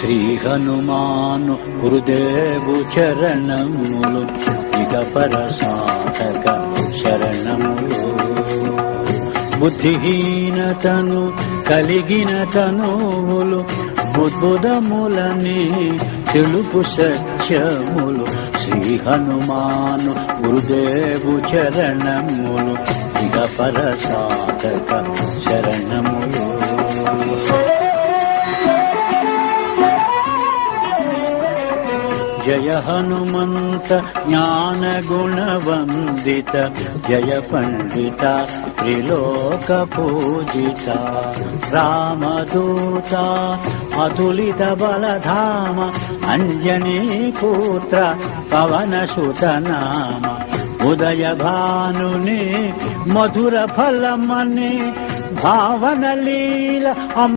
శ్రీ హనుమాను గురుదేవు చరణములు ఇగపర సాధక శరణములు. బుద్ధిహీనతను కలిగిన తనువులు బుద్బుదములని తెలుపు సత్యములు. శ్రీ హనుమాను గురుదేవు చరణములు ఇగపర సాధక శరణములు. జయ హనుమంత జ్ఞాన గుణవందిత జయ పండిత త్రిలోక పూజిత. రామదూత అతులిత బలధామ అంజనీ పుత్ర పవన సుత నామ. ఉదయ భానుని మధుర ఫలమని భావన లీల